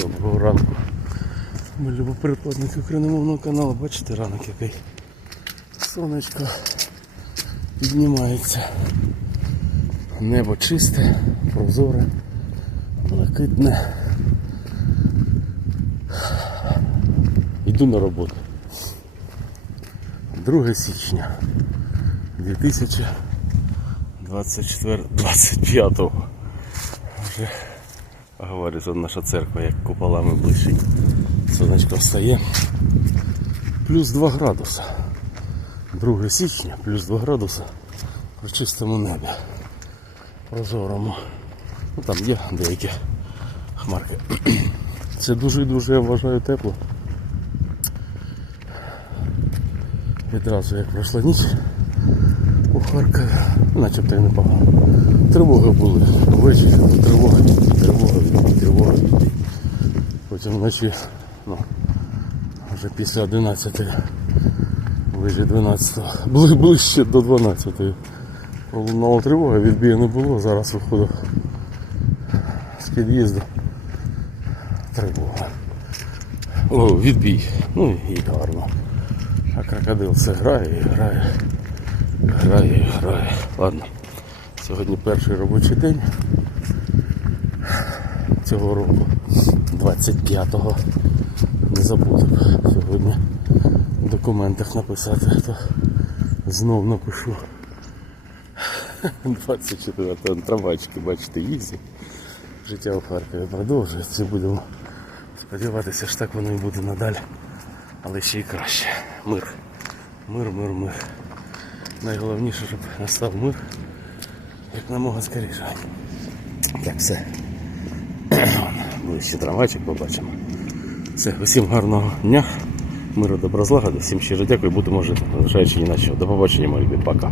Доброго ранку. Ми любоперекладники україномовного каналу. Бачите ранок який. Сонечко піднімається. Небо чисте, прозоре, блакитне. Йду на роботу. 2 січня 2024 25 Вже говорю, що наша церква як куполами блищить. Сонечко встає. Плюс 2 градуса. 2 січня, плюс 2 градуса в чистому небі. Прозорому. Ну там є деякі хмарки. Це дуже і дуже я вважаю тепло. Відразу як пройшла ніч у Харкові, начебто й непогано. Тривоги були. Ввечері тривога, тривога, тривога. Потім вночі, ну, вже після 11, ближче 12, ближче до 12. Пролунала тривога, відбію не було, зараз виходив з під'їзду. Тривога. О, відбій. Ну і гарно. А крокодил все грає і грає. Грає і грає. Ладно. Сьогодні перший робочий день цього року, 25-го. Не забуду сьогодні в документах написати, то знов напишу. 24-го трамвайчики, бачите, їздять. Життя у Харкові продовжується. Будемо сподіватися, що так воно і буде надалі. Але ще й краще. Мир. Мир, мир, мир. Найголовніше, щоб настав мир як намога скоріше. Так, все. Ближче трамвайчик побачимо. Все, усім гарного дня, миру, добра злагоди, всім щиро дякую, будемо жити, залишаючи ні. До побачення, мої любі, пока.